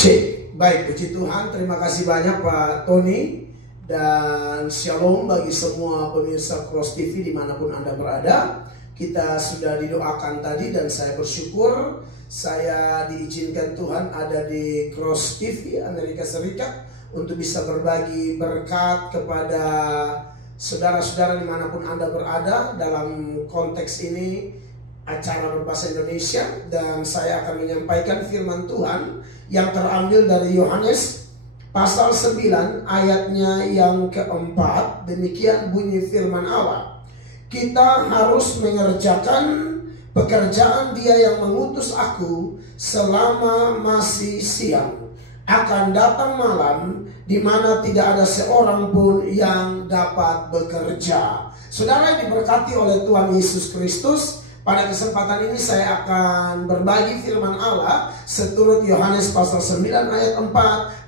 Cek. Baik, puji Tuhan. Terima kasih banyak Pak Tony. Dan shalom bagi semua pemirsa Cross TV dimanapun Anda berada. Kita sudah didoakan tadi dan saya bersyukur saya diizinkan Tuhan ada di Cross TV Amerika Serikat untuk bisa berbagi berkat kepada saudara-saudara dimanapun Anda berada dalam konteks ini acara berbahasa Indonesia. Dan saya akan menyampaikan firman Tuhan yang terambil dari Yohanes pasal 9 ayatnya yang keempat. Demikian bunyi firman Allah. Kita harus mengerjakan pekerjaan Dia yang mengutus aku selama masih siang. Akan datang malam di mana tidak ada seorang pun yang dapat bekerja. Saudara yang diberkati oleh Tuhan Yesus Kristus, pada kesempatan ini saya akan berbagi firman Allah seturut Yohanes pasal 9 ayat 4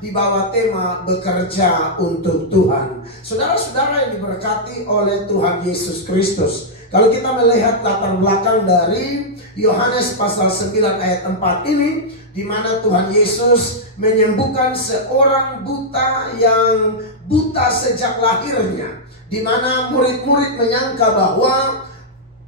di bawah tema bekerja untuk Tuhan. Saudara-saudara yang diberkati oleh Tuhan Yesus Kristus, kalau kita melihat latar belakang dari Yohanes pasal 9 ayat 4 ini, di mana Tuhan Yesus menyembuhkan seorang buta yang buta sejak lahirnya, di mana murid-murid menyangka bahwa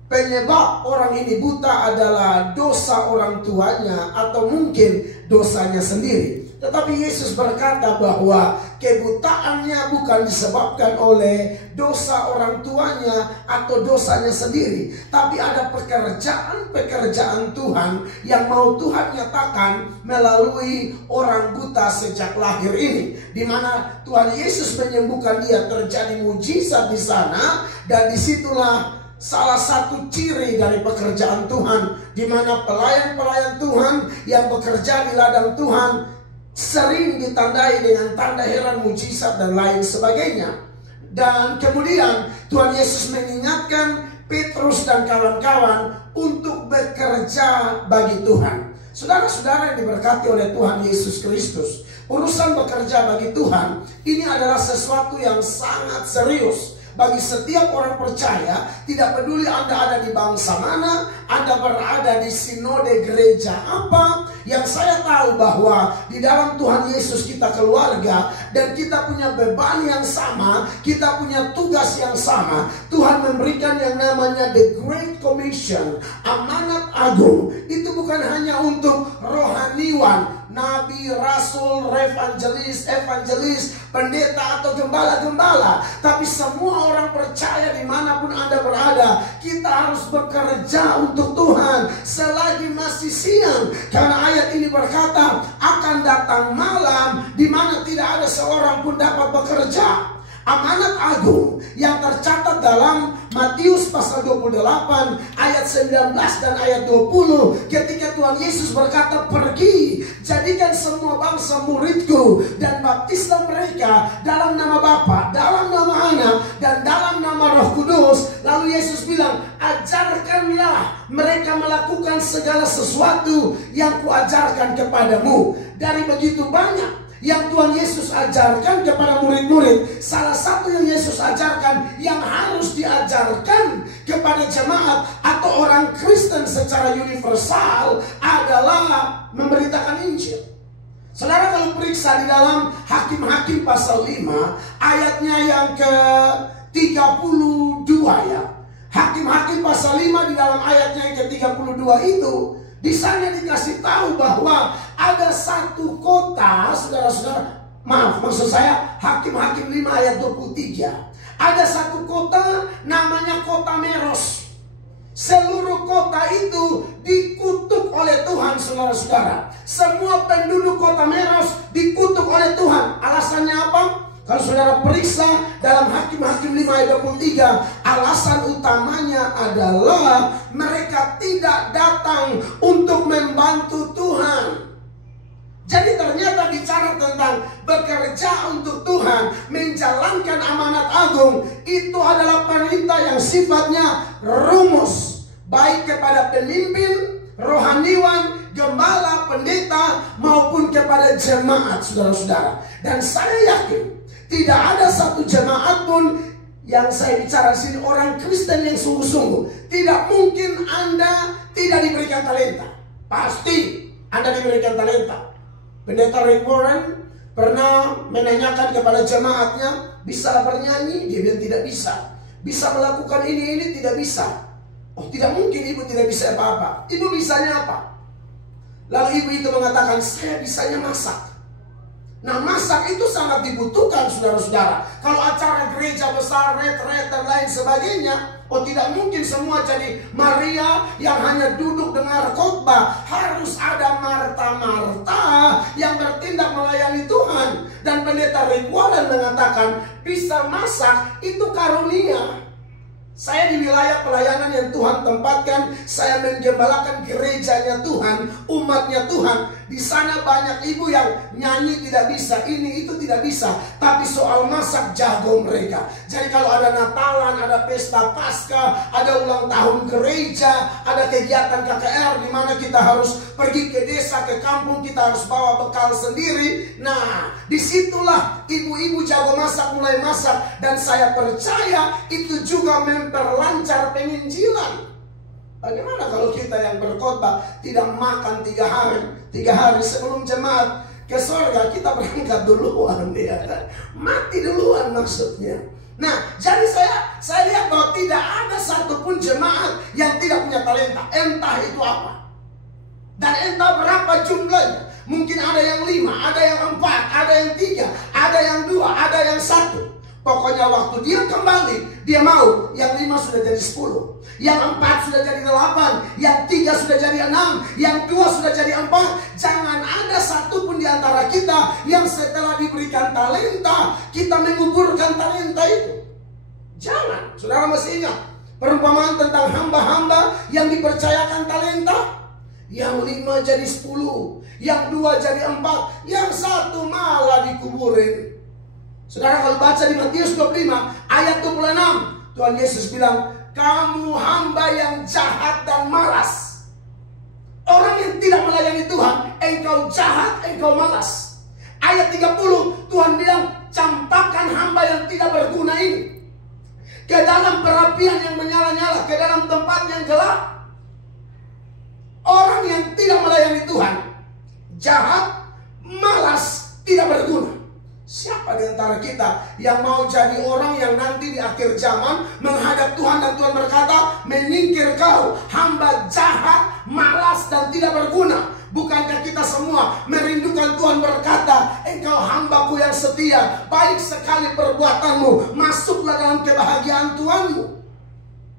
penyebab orang ini buta adalah dosa orang tuanya atau mungkin dosanya sendiri. Tetapi Yesus berkata bahwa kebutaannya bukan disebabkan oleh dosa orang tuanya atau dosanya sendiri, tapi ada pekerjaan Tuhan yang mau Tuhan nyatakan melalui orang buta sejak lahir ini, di mana Tuhan Yesus menyembuhkan dia, terjadi mujizat di sana. Dan disitulah salah satu ciri dari pekerjaan Tuhan, di mana pelayan-pelayan Tuhan yang bekerja di ladang Tuhan sering ditandai dengan tanda heran, mujizat dan lain sebagainya. Dan kemudian Tuhan Yesus mengingatkan Petrus dan kawan-kawan untuk bekerja bagi Tuhan. Saudara-saudara yang diberkati oleh Tuhan Yesus Kristus, urusan bekerja bagi Tuhan ini adalah sesuatu yang sangat serius bagi setiap orang percaya. Tidak peduli Anda ada di bangsa mana, Anda berada di sinode gereja apa, yang saya tahu bahwa di dalam Tuhan Yesus kita keluarga dan kita punya beban yang sama, kita punya tugas yang sama. Tuhan memberikan yang namanya The Great Commission, amanat agung. Itu bukan hanya untuk rohaniwan, nabi, rasul, evangelis, pendeta atau gembala-gembala, tapi semua orang percaya dimanapun Anda berada. Kita harus bekerja untuk Tuhan selagi masih siang, karena ayat ini berkata akan datang malam di mana tidak ada seorang pun dapat bekerja. Amanat agung yang tercatat dalam Matius pasal 28 ayat 19 dan ayat 20, ketika Tuhan Yesus berkata, pergi jadikan semua bangsa muridku dan baptislah mereka dalam nama Bapa, dalam nama Anak dan dalam nama Roh Kudus. Lalu Yesus bilang, ajarkanlah mereka melakukan segala sesuatu yang kuajarkan kepadamu. Dari begitu banyak yang Tuhan Yesus ajarkan kepada murid-murid, salah satu yang Yesus ajarkan yang harus diajarkan kepada jemaat atau orang Kristen secara universal adalah memberitakan Injil. Saudara kalau periksa di dalam Hakim-Hakim pasal 5 ayatnya yang ke-32 ya. Hakim-Hakim pasal 5 di dalam ayatnya yang ke-32 itu, di sana dikasih tahu bahwa ada satu kota, saudara-saudara, maksud saya Hakim-Hakim 5 ayat 23. Ada satu kota namanya kota Meros. Seluruh kota itu dikutuk oleh Tuhan, saudara-saudara. Semua penduduk kota Meros dikutuk oleh Tuhan. Alasannya apa? Kalau saudara periksa dalam Hakim-Hakim 5 ayat 23, alasan utamanya adalah mereka tidak datang untuk membantu Tuhan. Jadi ternyata bicara tentang bekerja untuk Tuhan, menjalankan amanat agung, itu adalah perintah yang sifatnya rumus, baik kepada pemimpin, rohaniwan, gembala, pendeta, maupun kepada jemaat, saudara-saudara. Dan saya yakin tidak ada satu jemaat pun yang saya bicara di sini orang Kristen yang sungguh-sungguh. Tidak mungkin Anda tidak diberikan talenta. Pasti Anda diberikan talenta. Pendeta Rick Warren pernah menanyakan kepada jemaatnya, bisa bernyanyi? Dia bilang tidak bisa. Bisa melakukan ini tidak bisa. Oh, tidak mungkin ibu tidak bisa apa-apa. Ibu bisanya apa? Lalu ibu itu mengatakan, saya bisanya masak. Nah, masak itu sangat dibutuhkan, saudara-saudara. Kalau acara gereja besar, retret dan lain sebagainya, oh tidak mungkin semua jadi Maria yang hanya duduk dengar khotbah. Harus ada Marta-Marta yang bertindak melayani Tuhan. Dan pendeta Rick Warren mengatakan, bisa masak itu karunia. Saya di wilayah pelayanan yang Tuhan tempatkan, saya menggembalakan gerejanya Tuhan, umatnya Tuhan. Di sana banyak ibu yang nyanyi tidak bisa, ini itu tidak bisa, tapi soal masak jago mereka. Jadi kalau ada Natalan, ada pesta Paskah, ada ulang tahun gereja, ada kegiatan KKR di mana kita harus pergi ke desa, ke kampung, kita harus bawa bekal sendiri. Nah, disitulah ibu-ibu jago masak mulai masak, dan saya percaya itu juga memperlancar penginjilan. Bagaimana kalau kita yang berkhotbah tidak makan 3 hari sebelum jemaat ke sorga, kita berangkat duluan, ya kan? Mati duluan maksudnya. Nah, jadi saya lihat bahwa tidak ada satupun jemaat yang tidak punya talenta, entah itu apa. Dan entah berapa jumlahnya. Mungkin ada yang 5, ada yang 4, ada yang 3, ada yang 2, ada yang 1. Pokoknya waktu dia kembali, dia mau yang 5 sudah jadi 10, yang 4 sudah jadi 8, yang 3 sudah jadi 6, yang 2 sudah jadi 4. Jangan ada satupun di antara kita yang setelah diberikan talenta, kita menguburkan talenta itu. Jangan. Saudara masih ingat perumpamaan tentang hamba-hamba yang dipercayakan talenta? Yang 5 jadi 10, yang 2 jadi 4, yang 1 malah dikuburin. Saudara kalau baca di Matius 25 ayat 26, Tuhan Yesus bilang, kamu hamba yang jahat dan malas. Orang yang tidak melayani Tuhan, engkau jahat, engkau malas. Ayat 30, Tuhan bilang, campakkan hamba yang tidak berguna ini ke dalam perapian yang menyala-nyala, ke dalam tempat yang gelap. Orang yang tidak melayani Tuhan, jahat, malas, tidak berguna. Siapa di antara kita yang mau jadi orang yang nanti di akhir zaman menghadap Tuhan dan Tuhan berkata, menyingkir kau, hamba jahat, malas dan tidak berguna. Bukankah kita semua merindukan Tuhan berkata, engkau hambaku yang setia, baik sekali perbuatanmu, masuklah dalam kebahagiaan Tuhanmu.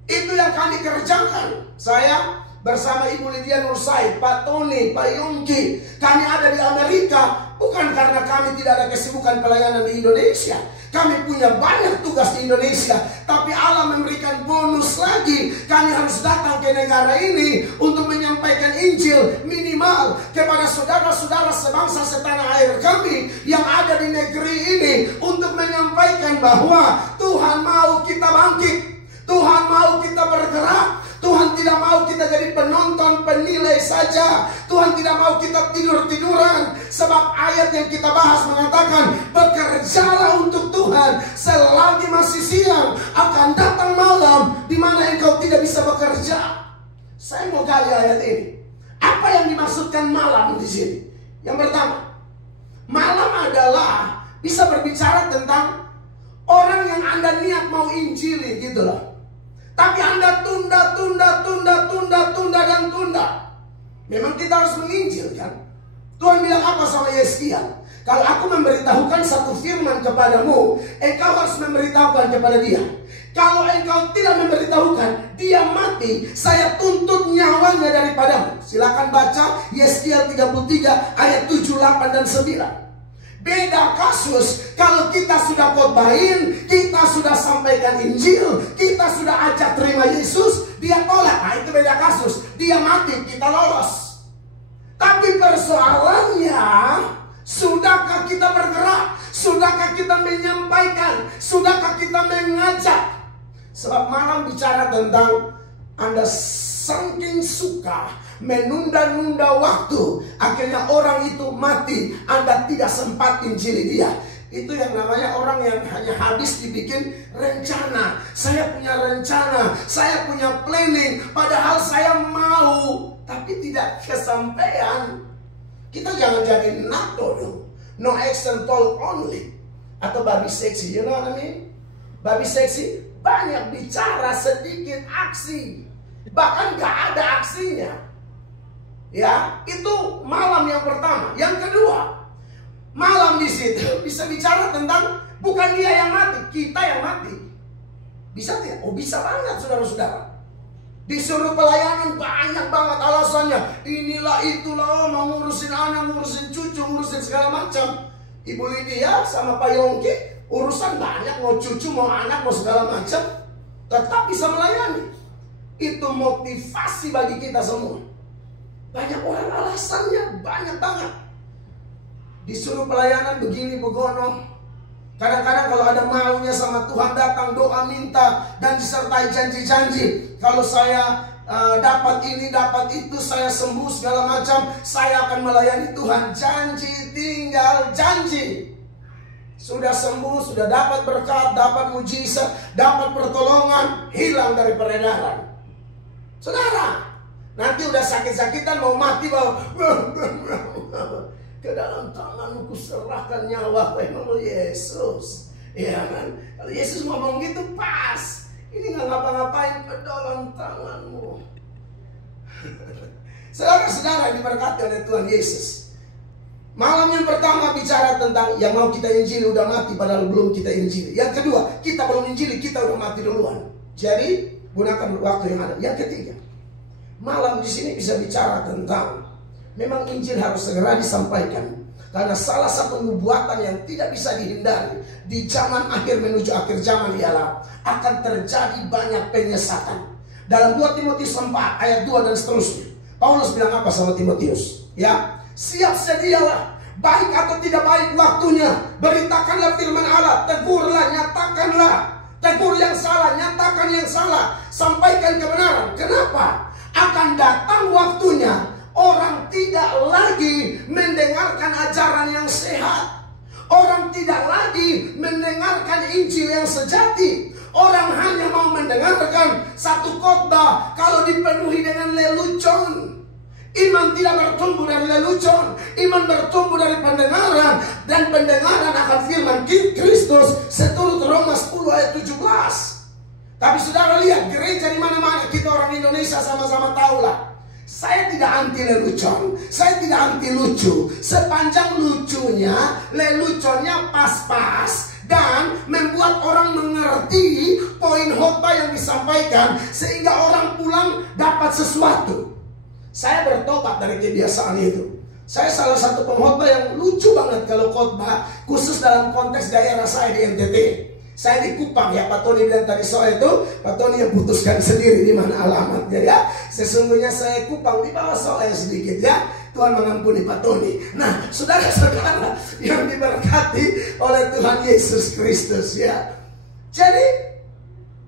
Itu yang kami kerjakan. Saya bersama Ibu Lydia Nur Said, Pak Tony, Pak Yongki, kami ada di Amerika. Bukan karena kami tidak ada kesibukan pelayanan di Indonesia. Kami punya banyak tugas di Indonesia, tapi Allah memberikan bonus lagi. Kami harus datang ke negara ini untuk menyampaikan Injil minimal kepada saudara-saudara sebangsa setanah air kami yang ada di negeri ini, untuk menyampaikan bahwa Tuhan mau kita bangkit, Tuhan mau kita bergerak. Tuhan tidak mau kita jadi penonton, penilai saja. Tuhan tidak mau kita tidur-tiduran. Sebab ayat yang kita bahas mengatakan, bekerjalah untuk Tuhan selagi masih siang, akan datang malam di mana engkau tidak bisa bekerja. Saya mau gali ayat ini. Apa yang dimaksudkan malam di sini? Yang pertama, malam adalah bisa berbicara tentang orang yang Anda niat mau injili gitu loh. Tapi Anda tunda. Memang kita harus menginjil kan. Tuhan bilang apa sama Yeskiel? Kalau aku memberitahukan satu firman kepadamu, engkau harus memberitahukan kepada dia. Kalau engkau tidak memberitahukan, dia mati, saya tuntut nyawanya daripadamu. Silakan baca Yeskiel 33 ayat 7, 8 dan 9. Beda kasus kalau kita sudah khotbahin, kita sudah sampaikan Injil, kita sudah ajak terima Yesus, dia tolak. Nah itu beda kasus. Dia mati, kita lolos. Tapi persoalannya, sudahkah kita bergerak? Sudahkah kita menyampaikan? Sudahkah kita mengajak? Sebab malam bicara tentang Anda saking suka menunda-nunda waktu, akhirnya orang itu mati, Anda tidak sempat injili dia. Itu yang namanya orang yang hanya habis dibikin rencana. Saya punya rencana, saya punya planning, padahal saya mau, tapi tidak kesampaian. Kita jangan jadi NATO dong. No action talk only. Atau babi seksi, you know what I mean? Babi seksi, banyak bicara, sedikit aksi. Bahkan gak ada aksinya. Ya, itu malam yang pertama. Yang kedua, malam di situ bisa bicara tentang bukan dia yang mati, kita yang mati. Bisa tidak? Oh, bisa banget, saudara-saudara. Disuruh pelayanan banyak banget alasannya. Inilah itulah, mau ngurusin anak, ngurusin cucu, ngurusin segala macam. Ibu Lydia sama Pak Yongki urusan banyak, mau cucu, mau anak, mau segala macam. Tetap bisa melayani. Itu motivasi bagi kita semua. Banyak orang alasannya, banyak banget. Disuruh pelayanan begini, begono. Kadang-kadang kalau ada maunya sama Tuhan, datang doa minta dan disertai janji-janji. Kalau saya dapat ini, dapat itu, saya sembuh segala macam, saya akan melayani Tuhan. Janji tinggal janji. Sudah sembuh, sudah dapat berkat, dapat mujizat, dapat pertolongan, hilang dari peredaran. Saudara, nanti udah sakit-sakitan mau mati, bahwa ke dalam tanganmu kuserahkan nyawa, memang Yesus. Ya kan? Kalau Yesus ngomong gitu pas. Ini nggak ngapa-ngapain, ke dalam tanganmu. Saudara-saudara diberkati oleh Tuhan Yesus. Malam yang pertama bicara tentang yang mau kita injili udah mati padahal belum kita injili. Yang kedua, kita belum injili, kita udah mati duluan. Jadi gunakan waktu yang ada. Yang ketiga, malam di sini bisa bicara tentang memang Injil harus segera disampaikan. Karena salah satu nubuatan yang tidak bisa dihindari di zaman akhir menuju akhir zaman ialah akan terjadi banyak penyesatan. Dalam 2 Timotius 4 ayat 2 dan seterusnya, Paulus bilang apa sama Timotius? Ya, siap sedialah, baik atau tidak baik waktunya. Beritakanlah firman Allah, tegurlah, nyatakanlah. Tegur yang salah, nyatakan yang salah, sampaikan kebenaran. Kenapa? Akan datang waktunya orang tidak lagi mendengarkan ajaran yang sehat. Orang tidak lagi mendengarkan Injil yang sejati. Orang hanya mau mendengarkan satu khotbah kalau dipenuhi dengan lelucon. Iman tidak bertumbuh dari lelucon. Iman bertumbuh dari pendengaran. Dan pendengaran akan firman Kristus seturut Roma 10 ayat 17. Tapi saudara lihat, gereja di mana-mana, kita orang Indonesia sama-sama tahulah. Saya tidak anti lelucon, saya tidak anti lucu. Sepanjang lucunya, leluconnya pas-pas dan membuat orang mengerti poin khotbah yang disampaikan sehingga orang pulang dapat sesuatu. Saya bertobat dari kebiasaan itu. Saya salah satu pengkhotbah yang lucu banget kalau khotbah, khusus dalam konteks daerah saya di NTT. Saya di Kupang ya, Pak Tony bilang tadi soal itu, Pak Tony yang putuskan sendiri di mana alamatnya ya. Sesungguhnya saya Kupang di bawah soal sedikit ya. Tuhan mengampuni Pak Tony. Nah, saudara-saudara yang diberkati oleh Tuhan Yesus Kristus ya. Jadi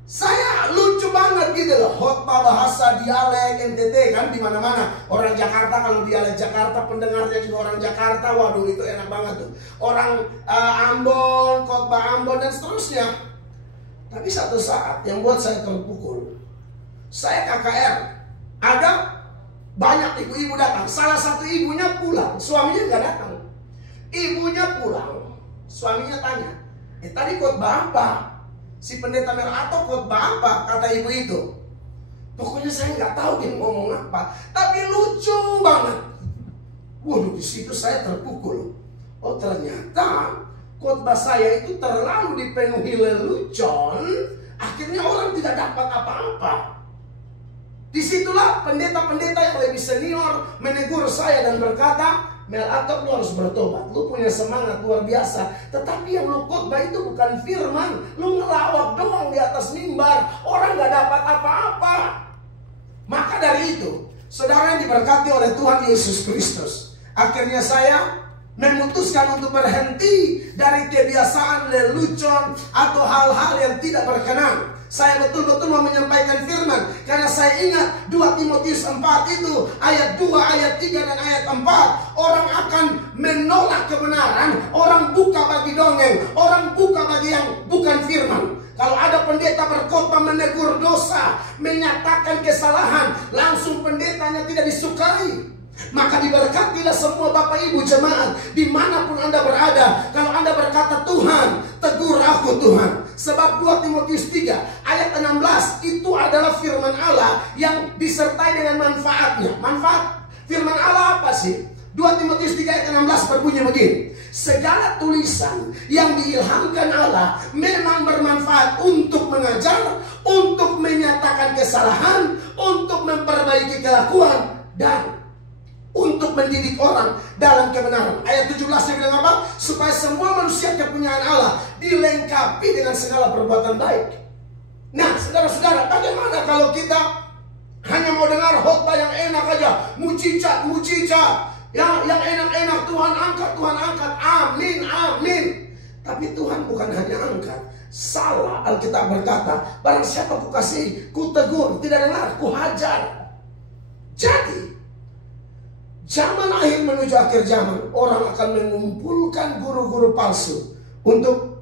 saya lucu banget gitu loh, khotbah bahasa dialek NTT kan di mana-mana. Orang Jakarta kalau dialek Jakarta pendengarnya juga orang Jakarta, waduh itu enak banget tuh. Orang Ambon, khotbah Ambon dan seterusnya. Tapi satu saat yang buat saya terpukul. Saya KKR, ada banyak ibu-ibu datang. Salah satu ibunya pulang, suaminya nggak datang. Ibunya pulang, suaminya tanya, tadi khotbah apa? Si pendeta merah atau khotbah apa? Kata ibu itu. Pokoknya saya nggak tahu dia ngomong apa, tapi lucu banget. Waduh, di situ saya terpukul. Oh ternyata khotbah saya itu terlalu dipenuhi lelucon, akhirnya orang tidak dapat apa-apa. Disitulah pendeta-pendeta yang lebih senior menegur saya dan berkata, Mel Atok, lu harus bertobat. Lu punya semangat luar biasa. Tetapi yang lu khotbah itu bukan firman. Lu ngelawak doang di atas mimbar. Orang gak dapat apa-apa. Maka dari itu, saudara yang diberkati oleh Tuhan Yesus Kristus, akhirnya saya memutuskan untuk berhenti dari kebiasaan lelucon atau hal-hal yang tidak berkenan. Saya betul-betul mau menyampaikan firman. Karena saya ingat 2 Timotius 4 itu ayat 2, ayat 3 dan ayat 4. Orang akan menolak kebenaran. Orang buka bagi dongeng. Orang buka bagi yang bukan firman. Kalau ada pendeta berkhotbah menegur dosa, menyatakan kesalahan, langsung pendetanya tidak disukai. Maka diberkatilah semua Bapak Ibu jemaat dimanapun Anda berada. Kalau Anda berkata, Tuhan tegur aku Tuhan. Sebab 2 Timotius 3 ayat 16 itu adalah firman Allah yang disertai dengan manfaatnya. Manfaat firman Allah apa sih? 2 Timotius 3 ayat 16 berbunyi begini. Segala tulisan yang diilhamkan Allah memang bermanfaat untuk mengajar, untuk menyatakan kesalahan, untuk memperbaiki kelakuan, dan untuk mendidik orang dalam kebenaran. Ayat 17 dia bilang apa? Supaya semua manusia kepunyaan Allah dilengkapi dengan segala perbuatan baik. Nah, saudara-saudara, bagaimana kalau kita hanya mau dengar khotbah yang enak aja, mujizat, yang enak-enak, Tuhan angkat, amin, amin. Tapi Tuhan bukan hanya angkat. Salah, Alkitab berkata, barang siapa ku kasih, ku tegur, tidak dengar, ku hajar. Jadi zaman akhir menuju akhir zaman, orang akan mengumpulkan guru-guru palsu untuk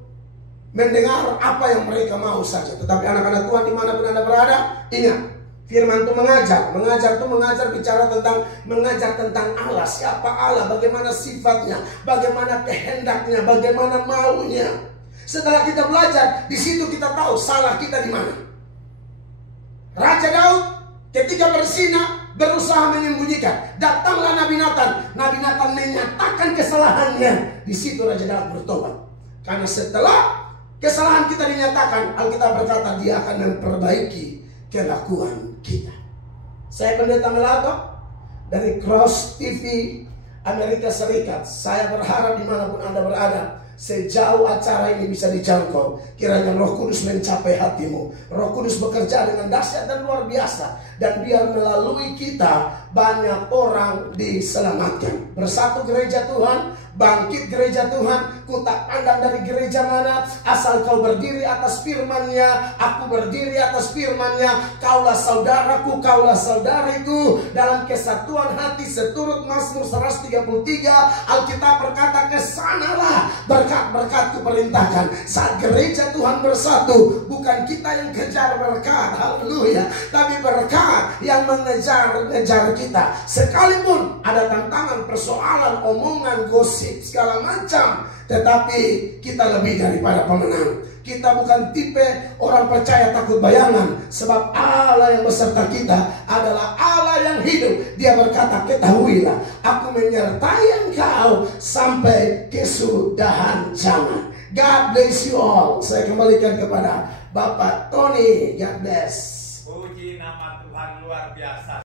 mendengar apa yang mereka mau saja. Tetapi anak-anak Tuhan dimanapun Anda berada, ingat, firman itu mengajar. Mengajar itu bicara tentang Allah. Siapa Allah, bagaimana sifatnya, bagaimana kehendaknya, bagaimana maunya. Setelah kita belajar, di situ kita tahu salah kita di mana. Raja Daud ketika bersinah berusaha menyembunyikan. Datanglah Nabi Nathan. Nabi Nathan menyatakan kesalahannya. Di situ Raja Daud bertobat. Karena setelah kesalahan kita dinyatakan, Alkitab berkata dia akan memperbaiki kelakuan kita. Saya Pendeta Melato dari Cross TV Amerika Serikat. Saya berharap dimanapun Anda berada, sejauh acara ini bisa dijangkau, kiranya Roh Kudus mencapai hatimu. Roh Kudus bekerja dengan dahsyat dan luar biasa, dan biar melalui kita banyak orang diselamatkan. Bersatu gereja Tuhan, bangkit gereja Tuhan. Ku tak pandang dari gereja mana, asal kau berdiri atas firman-Nya, aku berdiri atas firman-Nya. Kaulah saudaraku, kaulah saudariku, dalam kesatuan hati seturut Mazmur 133. Alkitab berkata, kesanalah berkat-berkat kuperintahkan. Saat gereja Tuhan bersatu, bukan kita yang kejar berkat, haleluya, tapi berkat yang mengejar kita. Sekalipun ada tantangan, persoalan, omongan, gosip, segala macam, tetapi kita lebih daripada pemenang. Kita bukan tipe orang percaya takut bayangan, sebab Allah yang beserta kita adalah Allah yang hidup. Dia berkata, ketahuilah, aku menyertai engkau sampai kesudahan zaman. God bless you all. Saya kembalikan kepada Bapak Tony. God bless. Puji nama Tuhan luar biasa.